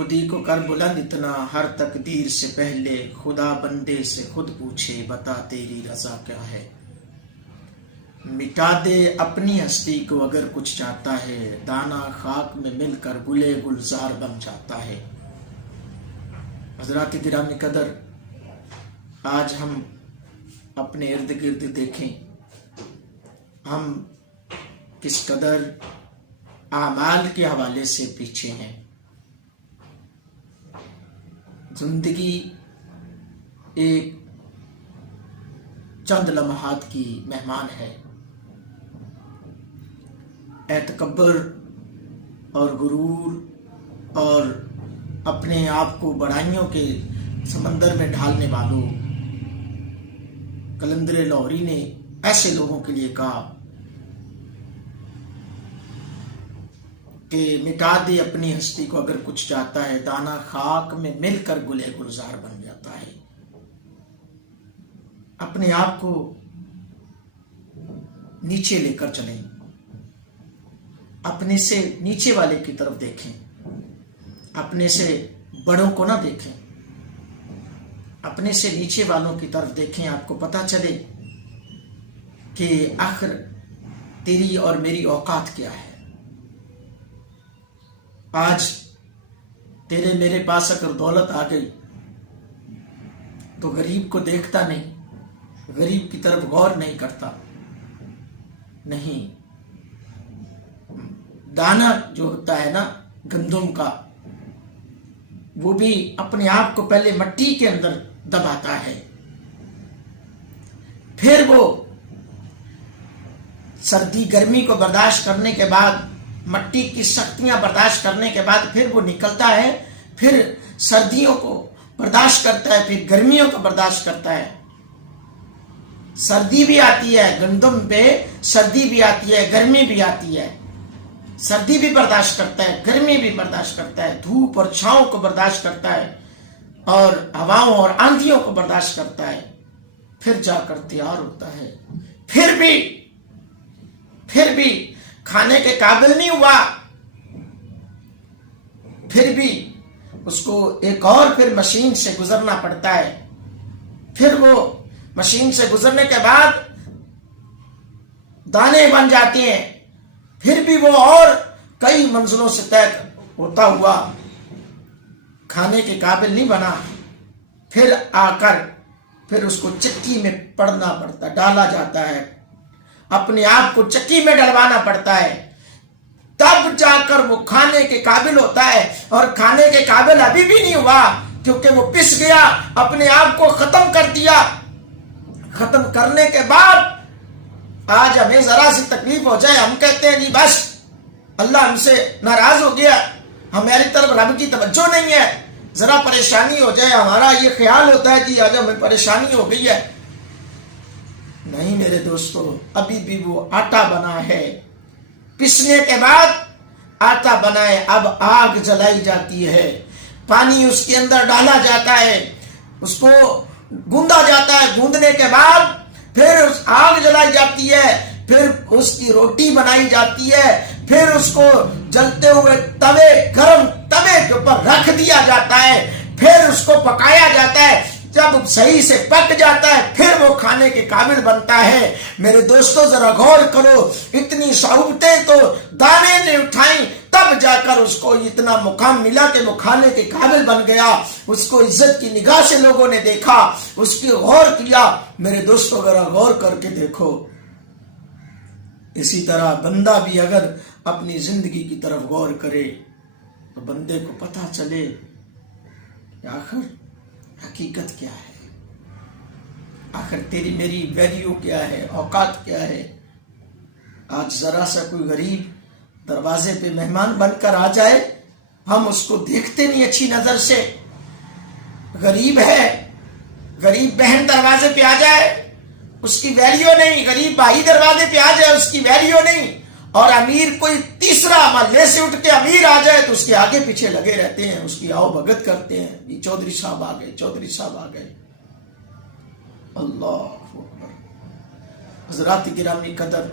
خودی کو کر بلند اتنا، ہر تقدیر سے پہلے خدا بندے سے خود پوچھے بتا تیری رضا کیا ہے۔ مٹا دے اپنی ہستی کو اگر کچھ چاہتا ہے، دانا خاک میں مل کر گلے گلزار بن جاتا ہے۔ حضرات گرامی قدر، آج ہم اپنے ارد گرد دیکھیں ہم کس قدر اعمال کے حوالے سے پیچھے ہیں۔ زندگی ایک چند لمحات کی مہمان ہے۔ اے تکبر اور غرور اور اپنے آپ کو بڑائیوں کے سمندر میں ڈھالنے والوں، قلندر لاہوری نے ایسے لوگوں کے لیے کہا کہ مٹا دے اپنی ہستی کو اگر کچھ چاہتا ہے، دانا خاک میں مل کر گلے گلزار بن جاتا ہے۔ اپنے آپ کو نیچے لے کر چلیں، اپنے سے نیچے والے کی طرف دیکھیں، اپنے سے بڑوں کو نہ دیکھیں، اپنے سے نیچے والوں کی طرف دیکھیں۔ آپ کو پتہ چلے کہ آخر تیری اور میری اوقات کیا ہے۔ آج تیرے میرے پاس اگر دولت آ گئی تو غریب کو دیکھتا نہیں، غریب کی طرف غور نہیں کرتا۔ نہیں، دانا جو ہوتا ہے نا گندم کا، وہ بھی اپنے آپ کو پہلے مٹی کے اندر دباتا ہے، پھر وہ سردی گرمی کو برداشت کرنے کے بعد، مٹی کی سختیاں برداشت کرنے کے بعد پھر وہ نکلتا ہے، پھر سردیوں کو برداشت کرتا ہے، پھر گرمیوں کو برداشت کرتا ہے۔ سردی بھی آتی ہے گندم پہ، سردی بھی آتی ہے، گرمی بھی آتی ہے۔ سردی بھی برداشت کرتا ہے، گرمی بھی برداشت کرتا ہے، دھوپ اور چھاؤں کو برداشت کرتا ہے، اور ہواؤں اور آندھیوں کو برداشت کرتا ہے، پھر جا کر تیار ہوتا ہے۔ پھر بھی کھانے کے قابل نہیں ہوا، پھر بھی اس کو ایک اور پھر مشین سے گزرنا پڑتا ہے۔ پھر وہ مشین سے گزرنے کے بعد دانے بن جاتے ہیں، پھر بھی وہ اور کئی منزلوں سے طے ہوتا ہوا کھانے کے قابل نہیں بنا۔ پھر آ کر پھر اس کو چکی میں پڑنا پڑتا، ڈالا جاتا ہے، اپنے آپ کو چکی میں ڈلوانا پڑتا ہے، تب جا کر وہ کھانے کے قابل ہوتا ہے۔ اور کھانے کے قابل ابھی بھی نہیں ہوا کیونکہ وہ پس گیا، اپنے آپ کو ختم کر دیا۔ ختم کرنے کے بعد آج ہمیں ذرا سی تکلیف ہو جائے، ہم کہتے ہیں جی بس اللہ ہم سے ناراض ہو گیا، ہماری طرف رب کی توجہ نہیں ہے۔ ذرا پریشانی ہو جائے ہمارا یہ خیال ہوتا ہے کہ آج ہمیں پریشانی ہو گئی ہے۔ نہیں میرے دوستو، ابھی بھی وہ آٹا بنا ہے، پسنے کے بعد آٹا بنا ہے، اب آگ جلائی جاتی ہے، پانی اس کے اندر ڈالا جاتا ہے، اس کو گوندا جاتا ہے، گوندنے کے بعد پھر اس آگ جلائی جاتی ہے، پھر اس کی روٹی بنائی جاتی ہے، پھر اس کو جلتے ہوئے گرم توے کے اوپر رکھ دیا جاتا ہے، پھر اس کو پکایا جاتا ہے۔ جب صحیح سے پک جاتا ہے پھر وہ کھانے کے قابل بنتا ہے۔ میرے دوستو ذرا غور کرو، اتنی صعوبتیں تو دانے نے اٹھائیں، تب جا کر اس کو اتنا مقام ملا کہ وہ کھانے کے قابل بن گیا۔ اس کو عزت کی نگاہ سے لوگوں نے دیکھا، اس کی غور کیا۔ میرے دوستو ذرا غور کر کے دیکھو، اسی طرح بندہ بھی اگر اپنی زندگی کی طرف غور کرے تو بندے کو پتہ چلے کہ آخر حقیقت کیا ہے، آخر تیری میری ویلیو کیا ہے، اوقات کیا ہے۔ آج ذرا سا کوئی غریب دروازے پہ مہمان بن کر آ جائے، ہم اس کو دیکھتے نہیں اچھی نظر سے۔ غریب ہے، غریب بہن دروازے پہ آ جائے اس کی ویلیو نہیں، غریب بھائی دروازے پہ آ جائے اس کی ویلیو نہیں، اور امیر کوئی تیسرا محلے سے اٹھ کے امیر آ جائے تو اس کے آگے پیچھے لگے رہتے ہیں، اس کی آؤ بھگت کرتے ہیں، یہ چودھری صاحب آ گئے، چودھری صاحب آ گئے۔ اللہ اکبر۔ حضرات گرامی قدر،